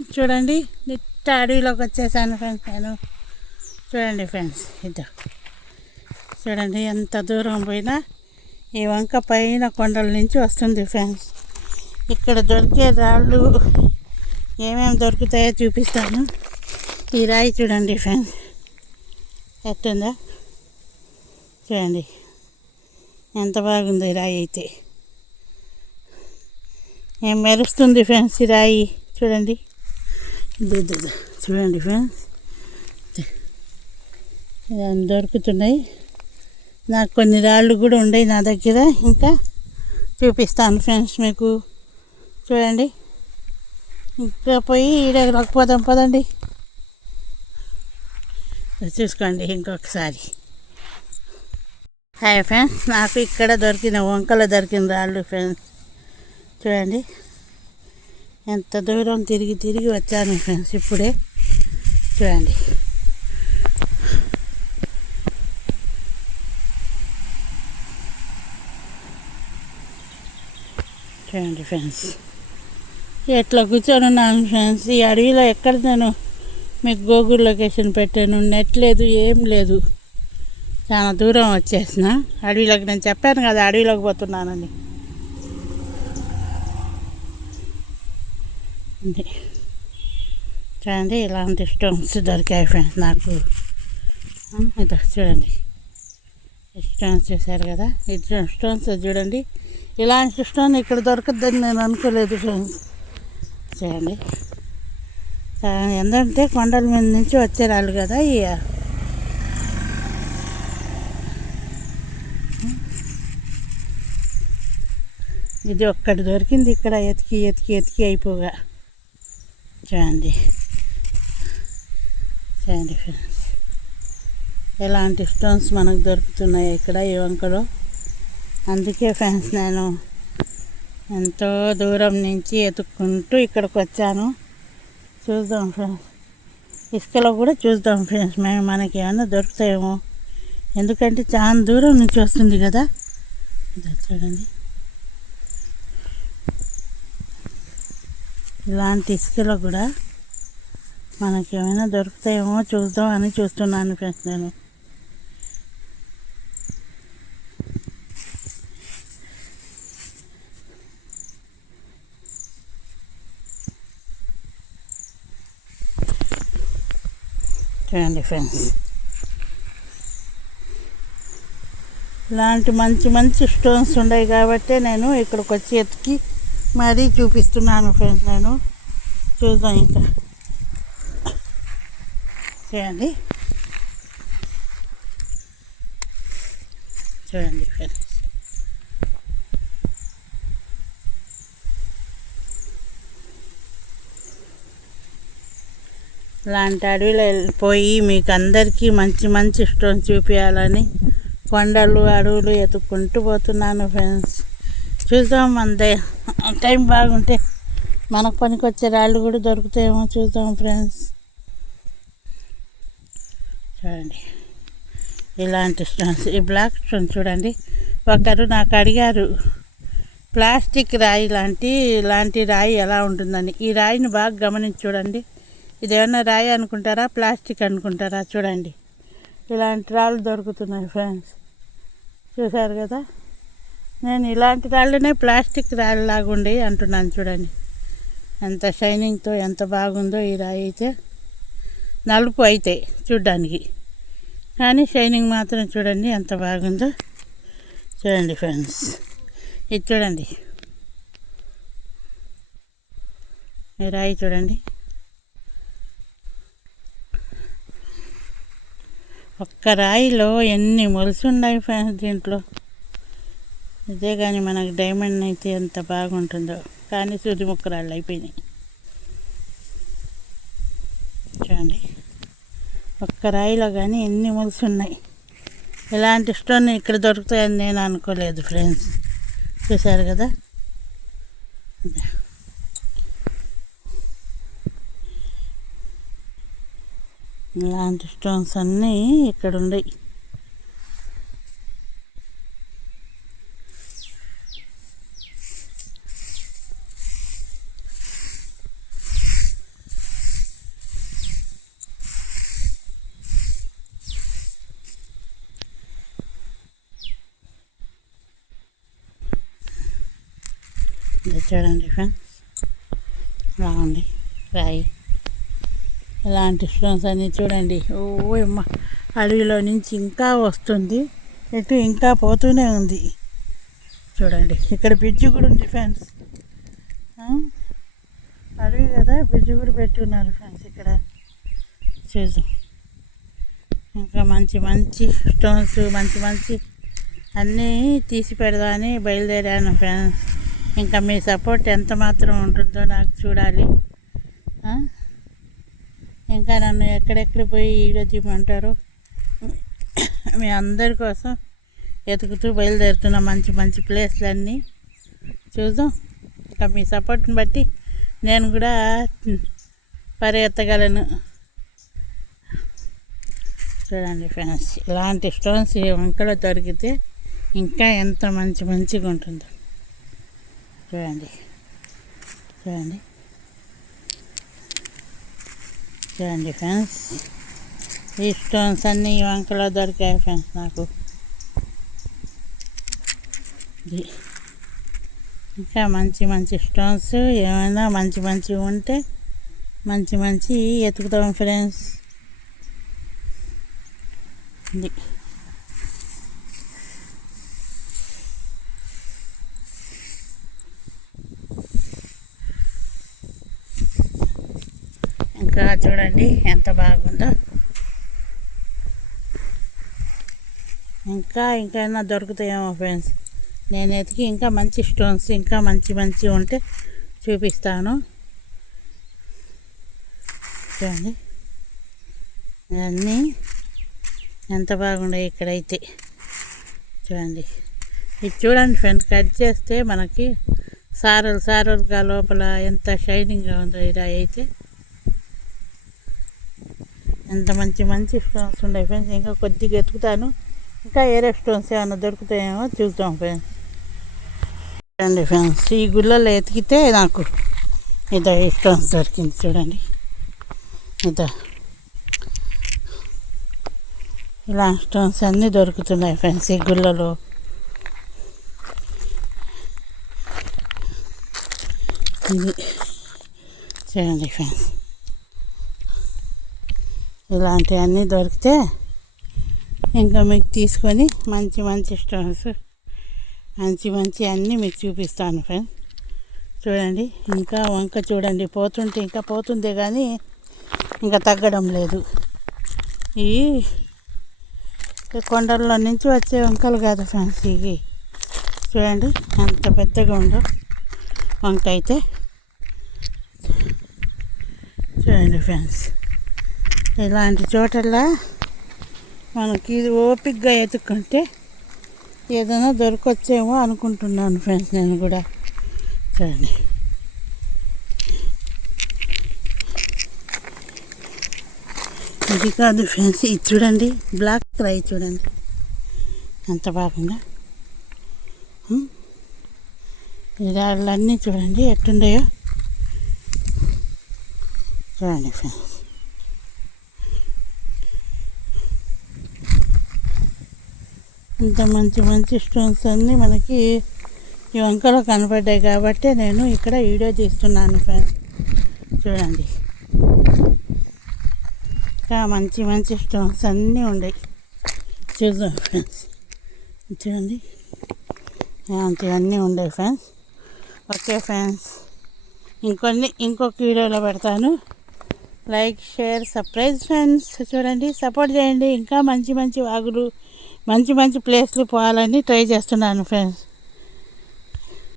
చూడండి నిట్ట అడవిలోకి వచ్చేసాను ఫ్రెండ్స్ నేను. చూడండి ఫ్రెండ్స్, ఇది చూడండి ఎంత దూరం పోయినా ఈ వంక పైన కొండల నుంచి వస్తుంది ఫ్రెండ్స్. ఇక్కడ దొరికే రాళ్ళు ఏమేమి దొరుకుతాయో చూపిస్తాను. ఈ రాయి చూడండి ఫ్రెండ్స్ ఎట్టుందా, చూడండి ఎంత బాగుంది ఈ రాయి. అయితే ఏం మెరుస్తుంది ఫ్రెండ్స్ ఈ రాయి, చూడండి చూడండి ఫ్రెండ్స్, ఇవన్నీ దొరుకుతున్నాయి. నాకు కొన్ని రాళ్ళు కూడా ఉన్నాయి నా దగ్గర, ఇంకా చూపిస్తాను ఫ్రెండ్స్ మీకు. చూడండి ఇంకా పోయి ఈడలోకి పోదాం పదండి, చూసుకోండి ఇంకొకసారి. హాయ్ ఫ్రెండ్స్, నాకు ఇక్కడ దొరికిన వంకలో దొరికిన రాళ్ళు ఫ్రెండ్స్. చూడండి ఎంత దూరం తిరిగి తిరిగి వచ్చాను ఫ్రెండ్స్ ఇప్పుడే. చూడండి చూడండి ఫ్రెండ్స్, ఎట్లా కూర్చొని ఉన్నాను ఫ్రెండ్స్. ఈ అడవిలో ఎక్కడ నేను మీకు గూగుల్ లొకేషన్ పెట్టాను, నెట్ లేదు, ఏం లేదు. చాలా దూరం వచ్చేసిన అడవిలోకి. నేను చెప్పాను కదా అడవిలోకి పోతున్నానని. చూడండి ఇలాంటి స్టోన్స్ దొరికాయి ఫ్రెండ్స్ నాకు. ఇది చూడండి స్టోన్స్ చూసారు కదా, ఇది స్టోన్స్ చూడండి. ఇలాంటి స్టోన్ ఇక్కడ దొరకద్దని నేను అనుకోలేదు ఫ్రెండ్స్. చూడండి ఎందుకంటే కొండల మీద నుంచి వచ్చేరాళ్ళు కదా. ఇది ఒక్కటి దొరికింది ఇక్కడ, ఎతికి ఎతికి ఎతికి అయిపోగా. చూడండి చూడండి ఫ్రెండ్స్, ఎలాంటి స్టోన్స్ మనకు దొరుకుతున్నాయి ఇక్కడ ఈ వంకలో. అందుకే ఫ్రెండ్స్ నేను ఎంతో దూరం నుంచి ఎతుక్కుంటూ ఇక్కడికి వచ్చాను. చూద్దాం ఫ్రెండ్స్, ఇసుకలో కూడా చూద్దాం ఫ్రెండ్స్ మేము మనకి ఏమన్నా దొరుకుతాయేమో. ఎందుకంటే చాలా దూరం నుంచి వస్తుంది కదా. ఇది చూడండి ఇలాంటి ఇసుకలో కూడా మనకి ఏమైనా దొరుకుతాయేమో చూద్దాం అని చూస్తున్నాను ఫ్రెండ్స్ నేను. చూడండి ఫ్రెండ్స్, ఇలాంటి మంచి మంచి స్టోన్స్ ఉన్నాయి కాబట్టి నేను ఇక్కడికి వచ్చి ఎత్తుకి మరీ చూపిస్తున్నాను ఫ్రెండ్స్ నేను. చూద్దాం ఇంకా. చూడండి చూడండి ఫ్రెండ్స్, ఇలాంటి అడవిలో వెళ్ళిపోయి మీకు అందరికీ మంచి మంచి స్టోన్స్ చూపించాలని కొండలు అడవులు ఎత్తుక్కుంటూ పోతున్నాను ఫ్రెండ్స్. చూద్దాం మన టైం బాగుంటే మనకు పనికొచ్చే రాళ్ళు కూడా దొరుకుతాయేమో చూద్దాం ఫ్రెండ్స్. చూడండి ఇలాంటి స్టోన్స్, ఈ బ్లాక్ స్టోన్ చూడండి. ఒకరు నాకు అడిగారు ప్లాస్టిక్ రాయి ఇలాంటి రాయి ఎలా ఉంటుందని. ఈ రాయిని బాగా గమనించి చూడండి. ఇదేమన్నా రాయి అనుకుంటారా, ప్లాస్టిక్ అనుకుంటారా? చూడండి ఇలాంటి రాళ్ళు దొరుకుతున్నాయి ఫ్రెండ్స్. చూసారు కదా, నేను ఇలాంటి రాళ్ళనే ప్లాస్టిక్ రాళ్ళలాగా ఉండి అంటున్నాను. చూడండి ఎంత షైనింగ్తో ఎంత బాగుందో ఈ రాయి. అయితే నలుపు అయితే చూడ్డానికి, కానీ షైనింగ్ మాత్రం చూడండి ఎంత బాగుందో. చూడండి ఫ్రెండ్స్, ఇది చూడండి ఈ రాయి చూడండి. ఒక్క రాయిలో ఎన్ని మొలుసు ఉన్నాయి ఫ్రెండ్స్ దీంట్లో. ఇదే కానీ మనకు డైమండ్ అయితే ఎంత బాగుంటుందో, కానీ సూది ముక్క రాళ్ళు అయిపోయినాయి. చూడండి ఒక్క రాయిలో కానీ ఎన్ని మొలుసు ఉన్నాయి. ఇలాంటి స్టోన్ ఇక్కడ దొరుకుతాయని నేను అనుకోలేదు ఫ్రెండ్స్. చూసారు కదా, ఇలాంటి స్టోన్స్ అన్నీ ఇక్కడ ఉన్నాయి. ఇది చూడండి ఫ్రెండ్స్, ఇలా ఉంది రాయి. ఇలాంటి స్టోన్స్ అన్నీ చూడండి. ఓ అమ్మ, అడవిలో నుంచి ఇంకా వస్తుంది, ఇటు ఇంకా పోతూనే ఉంది. చూడండి ఇక్కడ బ్రిడ్జ్ కూడా ఉంది ఫ్రెండ్స్. అడవి కదా, బ్రిడ్జ్ కూడా పెట్టున్నారు ఫ్రెండ్స్ ఇక్కడ. చూద్దాం ఇంకా మంచి మంచి స్టోన్స్, మంచి మంచి అన్నీ తీసి పెడదామని బయలుదేరాను ఫ్రెండ్స్. ఇంకా మీ సపోర్ట్ ఎంత మాత్రం ఉంటుందో నాకు చూడాలి. ఇంకా నన్ను ఎక్కడెక్కడ పోయి వీడియో తీయమంటారో మీ అందరి కోసం వెతుకుతూ బయలుదేరుతున్న మంచి మంచి ప్లేస్లన్నీ చూద్దాం. ఇంకా మీ సపోర్ట్ని బట్టి నేను కూడా పరిగెత్తగలను. చూడండి ఫ్రెండ్స్, ఇలాంటి స్టోన్స్ ఈ వంకలో దొరికితే ఇంకా ఎంత మంచి మంచిగా ఉంటుందో. చూడండి చూడండి చూడండి ఫ్రెండ్స్, ఈ స్టోన్స్ అన్నీ ఈ వంకలో దొరికాయి ఫ్రెండ్స్ నాకు. ఇంకా మంచి మంచి స్టోన్స్ ఏమైనా మంచి మంచివి ఉంటే మంచి మంచి ఎతుకుతాం ఫ్రెండ్స్. ఇది ఇంకా చూడండి ఎంత బాగుందో. ఇంకా ఇంకైనా దొరుకుతాయేమో ఫ్రెండ్స్. నేను ఎతికి ఇంకా మంచి స్టోన్స్ ఇంకా మంచి మంచి ఉంటే చూపిస్తాను. చూడండి ఇవన్నీ ఎంత బాగున్నాయి ఇక్కడైతే. చూడండి ఇది చూడండి ఫ్రెండ్స్, కట్ చేస్తే మనకి సారలు సారలుగా లోపల ఎంత షైనింగ్గా ఉందో ఇది అయితే. ఎంత మంచి మంచి స్టోన్స్ ఉన్నాయి ఫ్రెండ్స్. ఇంకా కొద్దిగా ఎతుకుతాను, ఇంకా ఏరే స్టోన్స్ ఏమైనా దొరుకుతాయేమో చూద్దాం ఫ్రెండ్స్. చూడండి ఫ్రెండ్స్, ఈ గుళ్ళలో ఎతికితే నాకు ఇదో ఈ స్టోన్స్ దొరికింది. చూడండి ఇదో ఇలా స్టోన్స్ అన్నీ దొరుకుతున్నాయి ఫ్రెండ్స్ ఈ గుళ్ళలో. ఇది చూడండి ఫ్రెండ్స్, ఇలాంటివన్నీ దొరికితే ఇంకా మీకు తీసుకొని మంచి మంచి స్టోన్స్ మంచి మంచి అన్నీ మీకు చూపిస్తాను ఫ్రెండ్స్. చూడండి ఇంకా వంక చూడండి, పోతుంటే ఇంకా పోతుందే కానీ ఇంకా తగ్గడం లేదు. ఈ కొండల్లో నుంచి వచ్చే వంకలు కాదు ఫ్రెండ్స్ ఇవి. చూడండి ఎంత పెద్దగా ఉందో వంక అయితే. చూడండి ఫ్రెండ్స్, ఇలాంటి చోటల్లో మనకి ఇది ఓపికగా ఎత్తుక్కుంటే ఏదైనా దొరకొచ్చేమో అనుకుంటున్నాను ఫ్రెండ్స్ నేను కూడా. చూడండి ఇది కాదు ఫ్రెండ్స్, ఇది చూడండి బ్లాక్ రాయి. చూడండి ఎంత బాగుందా. ఈ రాళ్ళన్నీ చూడండి ఎట్టుండయో. చూడండి ఫ్రెండ్స్, ఇంత మంచి మంచి స్టోన్స్ అన్నీ మనకి ఈ వంకలో కనపడ్డాయి కాబట్టి నేను ఇక్కడ వీడియో తీస్తున్నాను ఫ్రెండ్స్. చూడండి ఇంకా మంచి మంచి స్టోన్స్ అన్నీ ఉన్నాయి. చూద్దాం ఫ్రెండ్స్. చూడండి ఇలాంటివన్నీ ఉన్నాయి ఫ్రెండ్స్. ఓకే ఫ్రెండ్స్, ఇంకొక వీడియోలో పెడతాను. Like share subscribe friends. చూడండి సపోర్ట్ చేయండి. ఇంకా మంచి మంచి వాగులు మంచి మంచి ప్లేస్లు పోవాలని ట్రై చేస్తున్నాను ఫ్రెండ్స్.